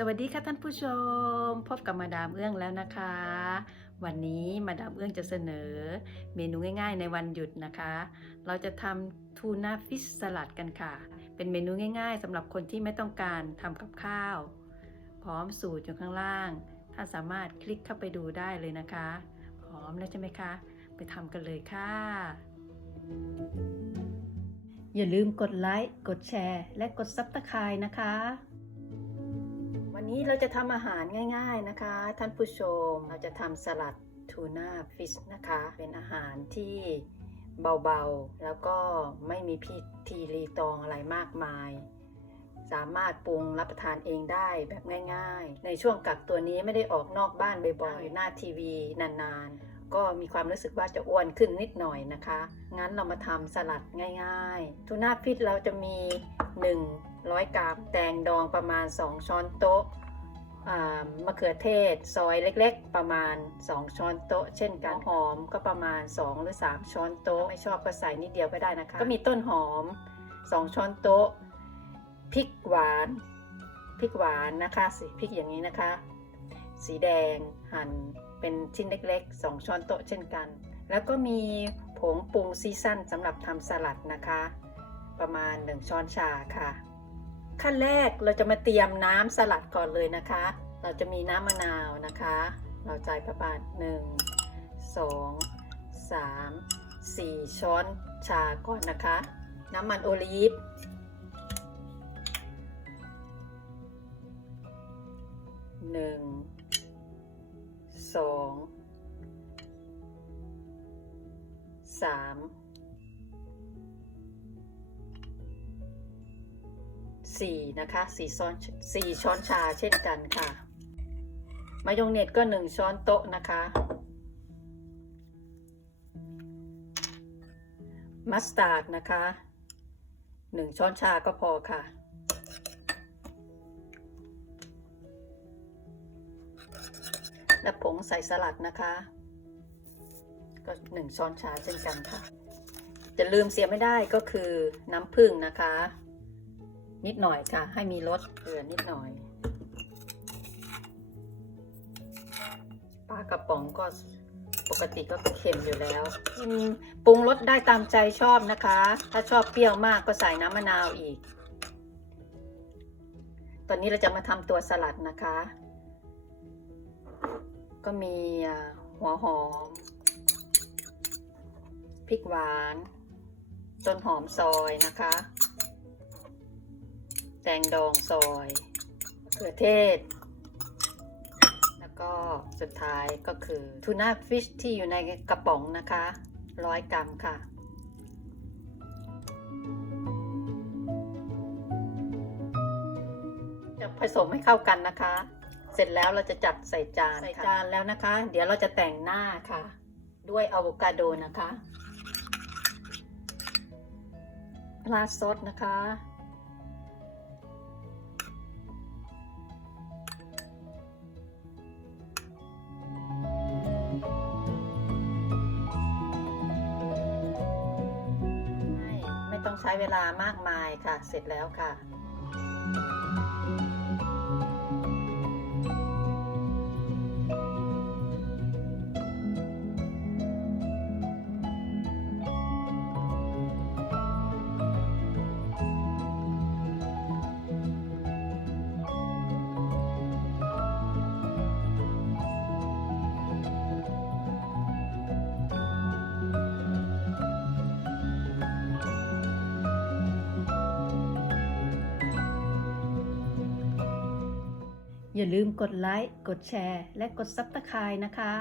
สวัสดีค่ะท่านผู้ชม พบกับมาดามเอื้องแล้วนะคะ วันนี้มาดามเอื้องจะเสนอ เมนูง่าย ๆ ในวันหยุดนะคะ เราจะทำทูน่าฟิชสลัดกันค่ะ เป็นเมนูง่าย ๆสำหรับคนที่ไม่ต้องการทำกับข้าว พร้อมสูตรอยู่ข้างล่างถ้านสามารถคลิกเข้าไปดูได้เลยนะคะ พร้อมแล้วใช่ไหมคะ ไปทำกันเลยค่ะ อย่าลืมกดไลค์กดแชร์ และกดซับสไครต์นะคะ นนี้เราจะทำอาหารง่าย ๆนะคะ ท่านผู้ชมเราจะทำสลัดทูน่าฟิชนะคะ เป็นอาหารที่เบาๆ แล้วก็ไม่มีพิธีรีตองอะไรมากมาย สามารถปรุงรับประทานเองได้แบบง่าย ๆ ในช่วงกักตัวนี้ไม่ได้ออกนอกบ้านบ่อยๆ หน้าทีวีนานๆ ก็มีความรู้สึกว่าจะอ้วนขึ้นนิดหน่อยนะคะ งั้นเรามาทำสลัดง่ายๆ ทูน่าฟิชเราจะมี100 กรัม แตงดองประมาณ 2 ช้อนโต๊ะอ่า มะเขือเทศ ซอยเล็กๆ ประมาณ 2 ช้อนโต๊ะ เช่นกันหอมก็ประมาณ 2 หรือ 3 ช้อนโต๊ะ ไม่ชอบก็ใส่นิดเดียวก็ได้นะคะ ก็มีต้นหอม 2 ช้อนโต๊ะ พริกหวาน พริกหวานนะคะสิพริกอย่างนี้นะคะ สีแดงหั่นเป็นชิ้นเล็กๆ 2 ช้อนโต๊ะเช่นกัน แล้วก็มีผงปรุงซีซั่นสำหรับทำสลัดนะคะ ประมาณ 1 ช้อนชาค่ะ ขั้นแรกเราจะมาเตรียมน้ำสลัดก่อนเลยนะคะ เราจะมีน้ำมะนาวนะคะ เราใส่ประมาณ1 2 3 4 ช้อนชาก่อนนะคะ น้ำมันโอลีฟหนึ่งสองสาม สี่นะคะสี่ช้อนสี่ช้อนชาเช่นกันค่ะ มายองเนตก็หนึ่งช้อนโต๊ะนะคะ มัสตาร์ดนะคะหนึ่งช้อนชาก็พอค่ะ และผงใส่สลัดนะคะ ก็หนึ่งช้อนชาเช่นกันค่ะจะลืมเสียไม่ได้ก็คือน้ำผึ้งนะคะ นิดหน่อยค่ะ ให้มีรสเกลือนิดหน่อย ปลากระป๋องก็ปกติก็เค็มอยู่แล้วชิมปรุงรสได้ตามใจชอบนะคะ ถ้าชอบเปรี้ยวมากก็ใส่น้ำมะนาวอีก ตอนนี้เราจะมาทำตัวสลัดนะคะ ก็มีหัวหอม พริกหวาน ต้นหอมซอยนะคะ ตงดองซอยมะเขือเทศ แล้วก็สุดท้ายก็คือทูน่าฟิชที่อยู่ในกระป๋องนะคะร้อยกรัมค่ะจะผสมให้เข้ากันนะคะ เสร็จแล้วเราจะจัดใส่จานใส่จานแล้วนะคะ เดี๋ยวเราจะแต่งหน้าค่ะ ด้วยอะโวคาโดนะคะราดซอสนะคะ ใช้เวลามากมายค่ะ เสร็จแล้วค่ะ อย่าลืมกดไลค์ กดแชร์ และกดซับสไครต์นะคะ